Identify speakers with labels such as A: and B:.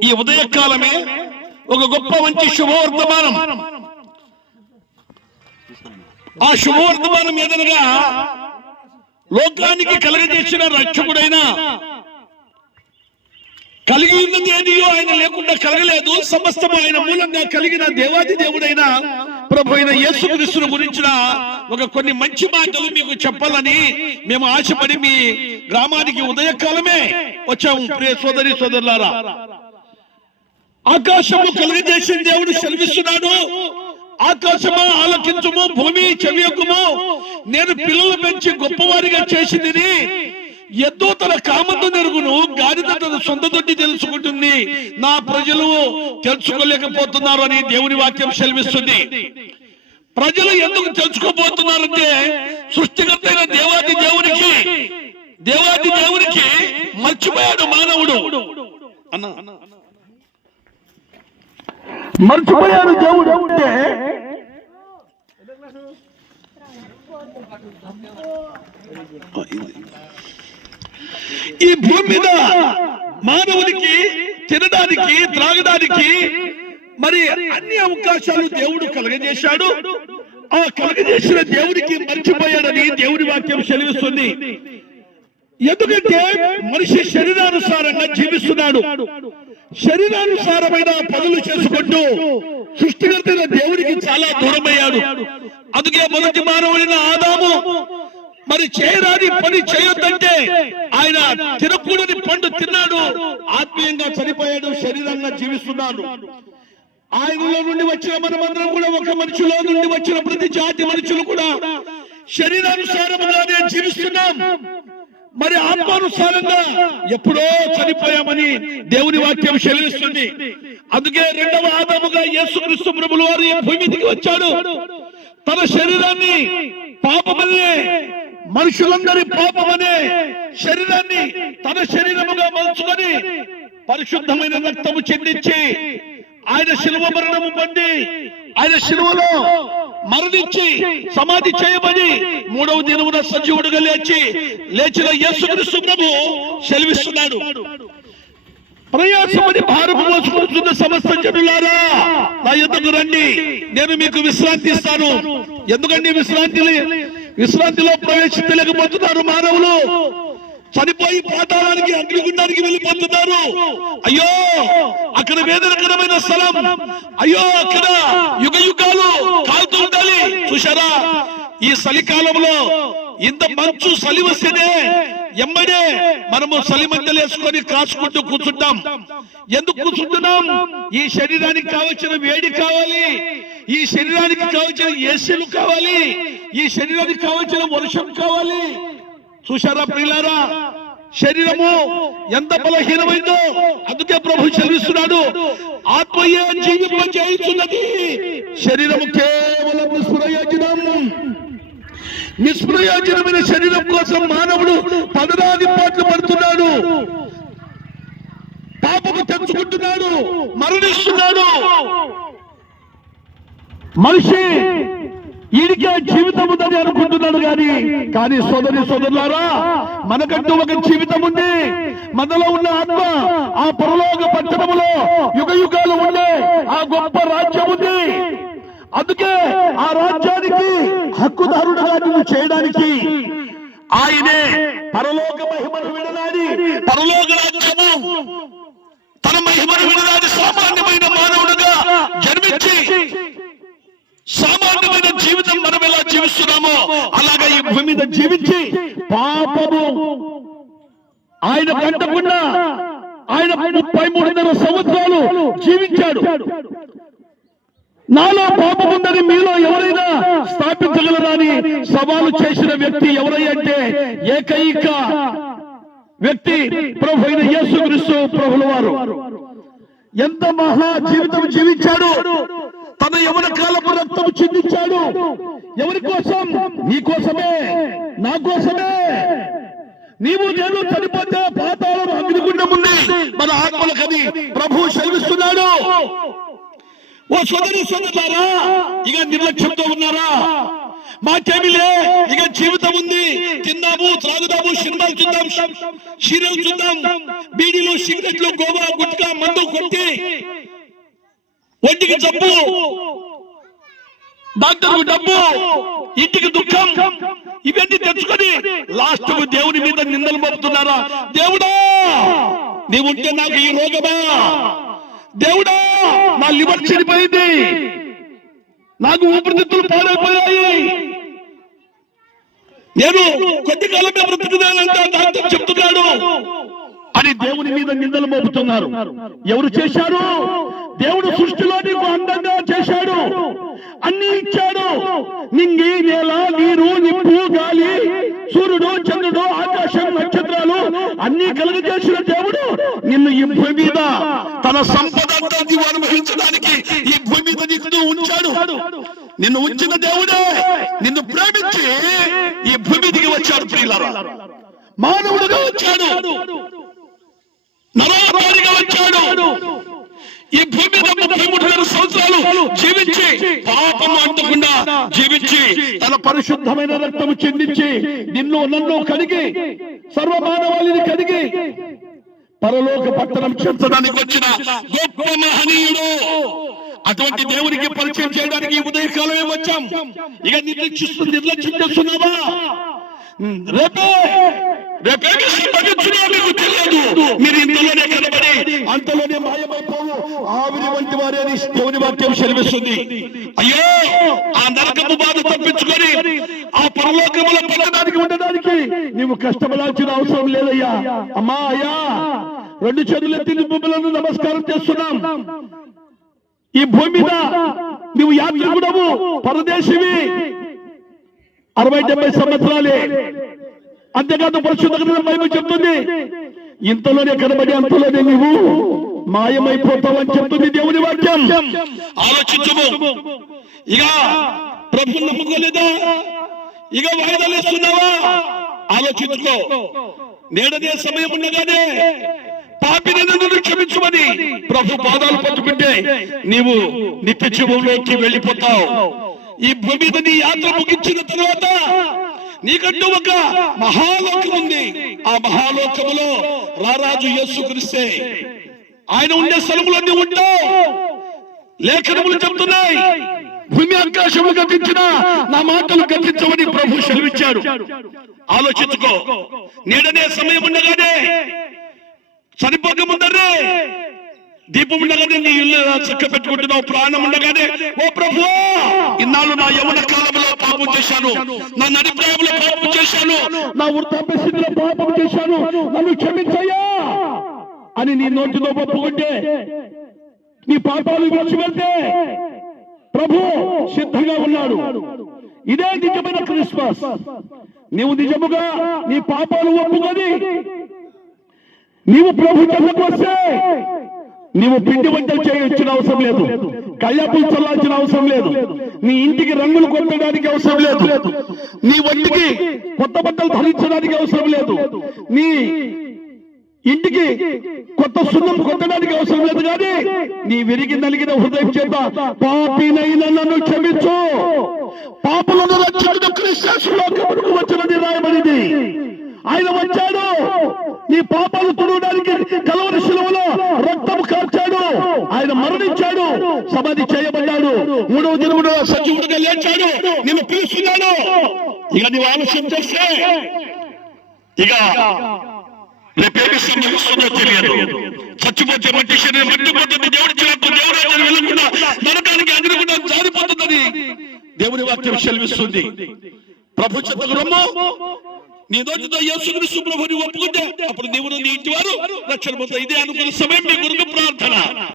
A: ఈ ఉదయకాలమే ఒక గొప్ప మంచి శుభవర్తమానం ఆ శుభవర్తమానం ఏదనగా లోకానికి కలగజేసిన రక్షకుడైన కలిగి ఉన్నది ఏదియో ఆయన లేకుండా కలగలేదు. సమస్తము ఆయన మూలంగా కలిగిన దేవాది దేవుడైన ప్రభు అయిన యేసుక్రీస్తుని గురించిన ఒక కొన్ని మంచి మాటలు మీకు చెప్పాలని మేము ఆశపడి మీ గ్రామానికి ఉదయకాలమే వచ్చాము ప్రియ సోదరి సోదరులారా. ఆకాశము కలుగజేసిన దేవుడు సెలవిస్తున్నాడు. ఆకాశము ఆలకించుము భూమి చెవియకుము నేను పిల్లలు పెంచి గొప్పవారిగా చేసింది ఎద్దు తన కామంతో నెరుగును గాడిద తన సొంత దొడ్డి తెలుసుకుంటుంది. నా ప్రజలు తెలుసుకోలేకపోతున్నారు అని దేవుని వాక్యం సెలవిస్తుంది. ప్రజలు ఎందుకు తెలుసుకోబోతున్నారంటే సృష్టికర్త దేవాది దేవునికి మర్చిపోయాడు మానవుడు. అన్న. మర్చిపోయాడు దేవుడు అంటే. ఈ భూమి మీద మానవునికి తినడానికి త్రాగడానికి మరి అన్ని అవకాశాలు దేవుడు కలగజేశాడు. ఆ కలగజేసిన దేవుడికి మర్చిపోయాడని దేవుడి వాక్యం సెలవిస్తుంది. ఎందుకంటే మనిషి శరీరానుసారంగా జీవిస్తున్నాడు. శరీరానుసారమైన పనులు చేసుకుంటూ సృష్టికర్తైన దేవుడికి చాలా దూరమయ్యాడు. అందుకే మొదటి మానవుడైన ఆదాము మరి చేయరాని పని చేయొద్దంటే ఆయన తినకూడని పండు తిన్నాడు. ఆత్మీయంగా చనిపోయాడు శరీరంగా జీవిస్తున్నాడు. ఆయనలో నుండి వచ్చిన మనమందరం కూడా ఒక మనిషిలో నుండి వచ్చిన ప్రతి జాతి మనుషులు కూడా శరీరానుసారముగానే జీవిస్తున్నాం. మరి ఆత్మానుసారంగా ఎప్పుడో చనిపోయామని దేవుని వాక్యం చెల్లిస్తుంది. అందుకే రెండవ ఆదాముగా యేసుక్రీస్తు ప్రభులు వారు ఈ వచ్చాడు. తన శరీరాన్ని పాపమనే మనుషులందరి పాపమనే శరీరాన్ని తన శరీరముగా మలుచుకొని పరిశుద్ధమైన రక్తము చెందించి ఆయన శిలువ మరణము పొంది ఆయన శిలువలో మరణించి సమాధి చేయబడి మూడవ దినమున సజీవుడుగా లేచి లేచిన యేసుక్రీస్తు ప్రభు సెలవిస్తున్నాడు. ప్రయాసమని భారము మోసుకుంటున్న సమస్త జనులారా నా ఎందుకు రండి. నేను మీకు విశ్రాంతి ఇస్తాను. ఎందుకండి విశ్రాంతి విశ్రాంతిలో ప్రవేశించలేకపోతున్నారు మానవులు. చనిపోయి పాతాళానికి అగ్నిగుండానికి వెళ్ళిపోతున్నారు అయ్యో అక్కడ వేదనకరమైన స్థలం. అయ్యో అక్కడ యుగ యుగాలు కాలుతూ ఉండాలి. చూశారా? ఈ చలికాలంలో ఇంత మంచు చలి వస్తేనే ఎమ్మడే మనము చలిమంటలు వేసుకొని కాచుకుంటూ కూర్చుంటాం. ఎందుకు కూర్చుంటున్నాం? ఈ శరీరానికి కావలసిన వేడి కావాలి. ఈ శరీరానికి కావలసిన ఏసీలు కావాలి. ఈ శరీరానికి కావలసిన వర్షం కావాలి. చూశారా ప్రియులారా? శరీరము ఎంత బలహీనమైందో అందుకే ప్రభు చదివిస్తున్నాడు ఆత్మయే జీవింప చేయుచున్నది. శరీరము కేవలం నిష్ప్రయోజనం నిష్ప్రయోజనమైన శరీరం కోసం మానవుడు పదనాది పాటలు పడుతున్నాడు. పాపము తెచ్చుకుంటున్నాడు. మరణిస్తున్నాడు. మనిషి ఈడికే జీవితం ఉందని అనుకుంటున్నాడు కానీ కానీ సోదరి సోదరులారా మనకంటూ ఒక జీవితం ఉంది. మనలో ఉన్న ఆత్మ ఆ పరలోక పట్టణములో యుగ యుగాలు ఉండే ఆ గొప్ప రాజ్యం ఉంది. అందుకే ఆ రాజ్యానికి హక్కుదారుడుగా నువ్వు చేయడానికి ఆయనే పరలోక మహిమను విడనాడి పరలోక రాజ్యము తన మహిమను విడనాడి సామాన్యమైన జీవితం మనం ఎలా జీవిస్తున్నామో అలాగే ఈ భూమి మీద జీవించి పాపము ఆయన కంటకుండా ఆయన ముప్పై మూడున్నర సంవత్సరాలు జీవించాడు. నాలో పాపం ఉందని మీలో ఎవరైనా స్థాపించగలరా అని సవాలు చేసిన వ్యక్తి ఎవరై అంటే ఏకైక వ్యక్తి ప్రభు అయిన యేసుక్రీస్తు ప్రభుల వారు ఎంత మహా జీవితం జీవించాడు? తన యవన కాలపు రక్తం చిందించాడు. ఎవరి కోసం? నీ కోసమే. నా కోసమే. నీవు నేను చనిపోతే పాతాళం అగ్నిగుండం ఉంది. మన అది ప్రభు సెలవిస్తున్నాడు. ఓ సోదరి సోదరులారా ఇక నిర్లక్ష్యంతో ఉన్నారా? మాకేమిలే ఇక జీవితం ఉంది. తిందాము త్రాగుదాము సినిమాలు చూద్దాం సీరియల్ చూద్దాం. బీడీలు సిగరెట్లు గోవా గుట్కా మందు కొట్టి ఒంటికి జబ్బు. డాక్టర్ డబ్బు. ఇంటికి దుఃఖం. ఇవన్నీ తెచ్చుకొని లాస్ట్ దేవుని మీద నిందలు మోపుతున్నారా? దేవుడా నీవుంటే నాకు ఈ రోగమా? దేవుడా నా లివర్ చెడిపోయింది. నాకు ఊపిరితిత్తులు పాడైపోయాయి. నేను కొద్ది కాలమే బ్రతుకుతానంటే డాక్టర్ చెప్తున్నాడు. అని దేవుని మీద నిందలు మోపుతున్నారు. ఎవరు చేశారు? దేవుడు సృష్టిలో నీకు అందంగా చేశాడు. అన్ని ఇచ్చాడు. నింగి నేల నీరు నిప్పు గాలి సూర్యుడు చంద్రుడు ఆకాశం నక్షత్రాలు అన్ని కలుగజేసిన దేవుడు నిన్ను ఈ భూమి మీద తన సంపద నీవు అనుభవించడానికి ఈ భూమి మీద నీకు ఉంచాడు. నిన్ను ఉంచిన దేవుడే నిన్ను ప్రేమించి ఈ భూమి దిగి వచ్చాడు ప్రియులారా. మానవుడుగా వచ్చాడు. నరవతారిగా వచ్చాడు. ఈ భూమి మీద ముప్పై మూడు వేల సంవత్సరాలు జీవించి పాపం అంటకుండా జీవించి తన పరిశుద్ధమైన రక్తము చెందించి నిన్ను నన్ను కడిగి సర్వమానవాళిని కలిగి పరలోక పట్టణం చేర్చడానికి వచ్చిన గొప్ప మహనీయుడు. అటువంటి దేవునికి పరిచయం చేయడానికి ఈ ఉదయకాలమే వచ్చాం. ఇక నిర్లక్షిస్తుంది నిర్లక్ష్యం చేస్తున్నావా? రేపే భవిష్యత్తు తెలియదు మీరు ఇంతలోనే కనబడి అంతలోనే మాయమైపోవు ఆవిరి వంటి వారే అని దేవుని వాక్యం సెలవిస్తుంది అయ్యో ఆ నరకము బాధ తప్పించుకొని ఆ పరలోకములో పొందడానికి ఉండడానికి నీవు కష్టపడాల్సిన అవసరం లేదయ్యా అమ్మా అయ్యా రెండు చేతులెత్తి భూములను నమస్కారం చేస్తున్నాం ఈ భూమి మీద నువ్వు యాత్రికుడవు పరదేశివి. అరవై డెబ్బై సంవత్సరాలే. అంతేకాదు పరిశుద్ధ గ్రంథం బైబిల్ చెప్తుంది ఇంతలోనే కనబడి అంతలోనే నీవు మాయమైపోతావని చెప్తుంది దేవుని వాక్యం. ఆలోచించము. ఇక ప్రభు నమ్ముకోలేదా? ఇక వాయిదాలేస్తున్నావా? ఆలోచించుకో. నేడనే సమయం ఉండగానే పాపిని క్షమించమని ప్రభు పాదాలు పట్టుకుంటే నీవు నిత్య జీవంలోకి వెళ్ళిపోతావు. ఈ భూమి మీద నీ యాత్ర ముగించిన తర్వాత నీకంటూ ఒక మహాలోకం ఉంది. ఆ మహాలోకములో రారాజు యేసుక్రీస్తే ఆయన ఉండే స్థలములో నువ్వు ఉంటావు లేఖనములు చెప్తున్నాయి. భూమి ఆకాశము గతించిన నా మాటలు గతించమని ప్రభు సెలవిచ్చాడు. ఆలోచించుకో. నేడనే సమయం ఉండగానే చనిపోక ముందరే దీపం ఉండగానే నీ ఇల్లు చక్క పెట్టుకుంటున్నావు ప్రాణం ఉండగానే ఓ ప్రభు ఇన్నాళ్ళు నా యవన చేశాను. నా నడి పాపం చేశాను. నా వృద్ధాప్య స్థితిలో పాపం చేశాను. నన్ను క్షమించయ్యా అని నీ నోటితో ఒప్పుకుంటే నీ పాపాలు విడిచి వెళ్తే ప్రభు సిద్ధంగా ఉన్నాడు. ఇదే నిజమైన క్రిస్మస్. నీవు నిజముగా నీ పాపాలు ఒప్పుకొని నీవు ప్రభు చెంతకు నీవు పిండి వంటలు చేయొచ్చిన అవసరం లేదు. కళ్యాపులు చల్లాల్సిన అవసరం లేదు. నీ ఇంటికి రంగులు కొట్టడానికి అవసరం లేదు. నీ వంటికి కొత్త బట్టలు ధరించడానికి అవసరం లేదు. నీ ఇంటికి కొత్త సున్నం కొట్టడానికి అవసరం లేదు కానీ నీ విరిగి నలిగిన హృదయం చేత పాపినైన నన్ను క్షమించు. పాపలను రక్షకుడు క్రిస్టియన్స్ వచ్చినది రాయబడింది. ఆయన వచ్చాడు. నీ పాపాలు తుడవడానికి కలవరి శిలువలో ఆయన మరణించాడు. సమాధి చేయబడ్డాడు. మూడవ దినముడు సజీవుడిగా లేచాడు. నేను పిలుస్తున్నాను. ఇక నువ్వు ఆలస్యం చేస్తే. ఇక రేపేమి సంభవిస్తుందో తెలియదు. చచ్చిపోతే మట్టి శరీరం మట్టిపోతుంది దేవుడి చిన్నప్పుడు దేవుడు వెళ్ళకుండా నరకానికి అగ్నికుండా జారిపోతుందని దేవుని వాక్యం సెలవిస్తుంది. ప్రభు చెత్తకు రమ్ము. నీ నోటితో యేసుక్రీస్తు ప్రభుని ఒప్పుకుంటే అప్పుడు నీవు నీ ఇంటి వారు రక్షణ పొందుతారు. ఇదే అనుకున్న సమయం మీ గురుకు ప్రార్థన.